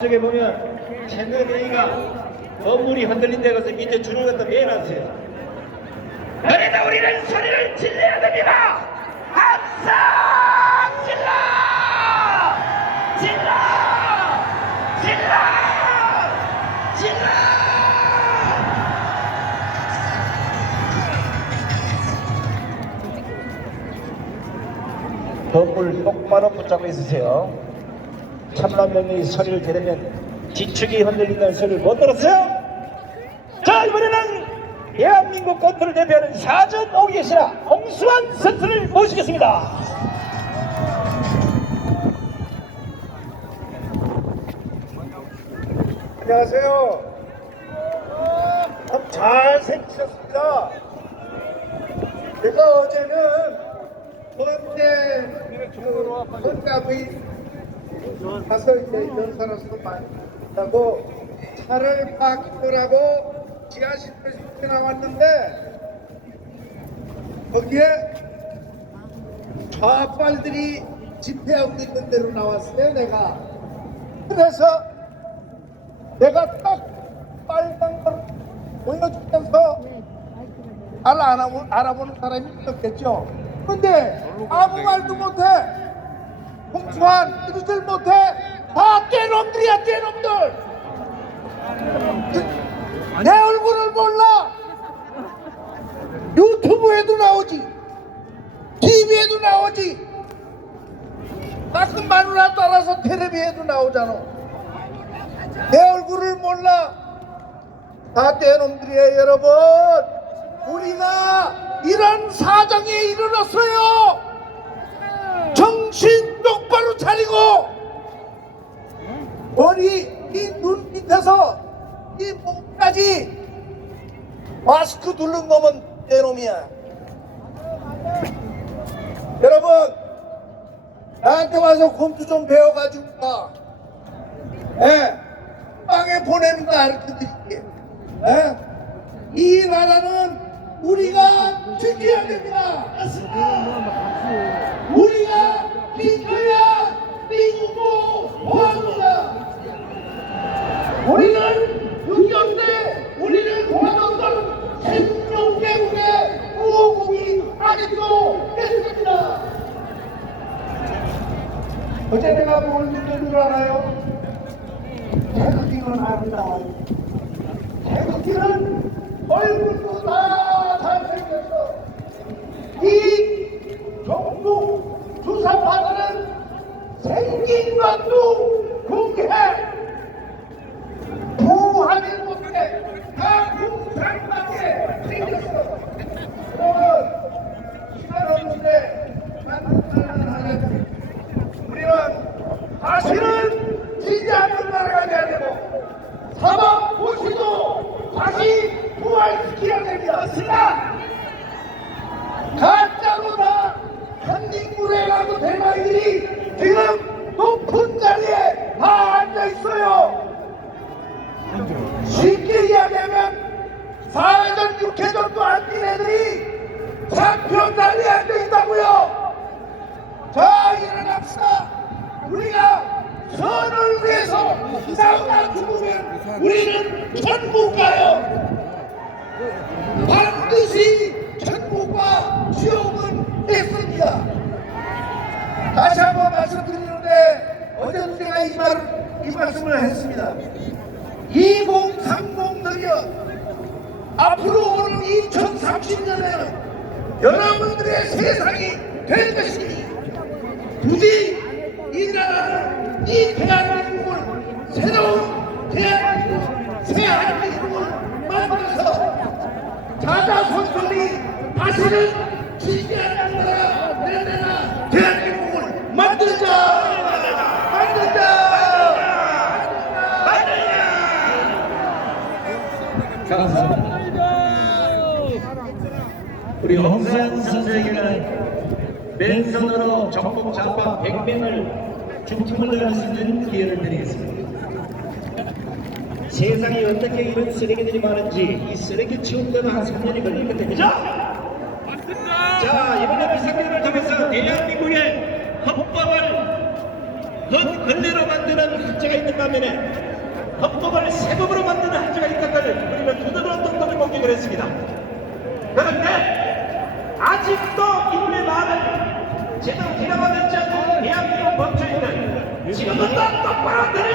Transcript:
저게 보면 채널 A가 건물이 흔들린다 해서 밑에 줄을 갖다 매놨어요. 그래도 우리는 소리를 질러야 됩니다. 항상 질러! 질러! 질러! 질러! 건물 똑바로 붙잡고 있으세요. 천만 명이 소리를 들으면 지축이 흔들린다는 소리를 못 들었어요? 자 이번에는 대한민국 권투를 대표하는 사전 오기 계시라 홍수환 선수를 모시겠습니다. 안녕하세요. 참 잘생기셨습니다. 제가 어제는 번째 번갑이 이런 사람들 많이 있다고 차를 파킹하고 지하실에 서 나왔는데 거기에 좌빨들이 집회하고 있는 데로 나왔어요 내가 그래서 내가 딱 빨간 걸 보여주면서 알 알아보, 알아보는 사람이 있었겠죠. 근데 아무 말도 못해. 홍수환 이러질 못해. 다 떼놈들이야 떼놈들. 그, 내 얼굴을 몰라. 유튜브에도 나오지. TV에도 나오지. 가끔 마누라 따라서 텔레비에도 나오잖아. 내 얼굴을 몰라. 다 떼놈들이에요, 여러분. 우리가 이런 사정에 이르렀어요. 정신 똑바로 차리고 머리 이 눈 밑에서 이 목까지 마스크 두른 놈은 떼놈이야. 여러분 나한테 와서 곰투 좀 배워가지고 가. 예, 빵에 보내는 거 알려 드릴게. 예? 이 나라는 우리가 지켜야 됩니다. 우리가 지켜야 미국도 호합니다. 우리는 6.25때 우리를 도와줬던 16개국의 우호국이 아직도 계속됩니다. 어제 내가 뭘 느낀 줄 알아요? 태극기는 아름다워요. 태극기는 얼굴도 다 잘생겼어. 이 종북 주사파들은 생긴 것도 공개해. 부하지 못해. 다 공산밖에 생겼어. 그러면 시간 없는데 만나는 하는 우리는 다시는 지지 않는 나라가 돼야 되고 사법 보시도 다시 부활시켜야 됩니다. 스나 가짜로 다 한국무례라고 대마이들이 지금 높은 자리에 다 앉아 있어요. 쉽게 이야기하면 사회전 안뛴 애들이 좌표 자리에 앉아 있다고요. 자 일어납시다. 우리가 선을 위해서 싸우다 죽으면 우리는 천국 가요. 반드시 천국과 지옥은 있습니다. 다시 한번 말씀드리는데 어제도 제가 이, 말, 이 말씀을 했습니다. 2030들이여 앞으로 오는 2030년에는 여러분들의 세상이 될 것이니 부디 이 나라를 이 대한민국을 새로운 대한민국 새 한민국을 만들어서 자자손손이 다시는 지지 않는 나라 내 나라 대한민국을 만들자! 만들자! 감사합니다. 우리 엄산 선생에게는 맨손으로 전국 장관 100명을 중팀을 들어갈 수 있는 기회를 드리겠습니다. 세상에 어떻게 이런 쓰레기들이 많은지 이 쓰레기 치우려면 한 3년이 걸릴 것 같죠? 자 이번에 비상대를 통해서 대한민국의 헌법을 헌 근대로 만드는 학자가 있는 반면에 헌법을 세번 멈춰 있는 지금부터 똑바로 들어.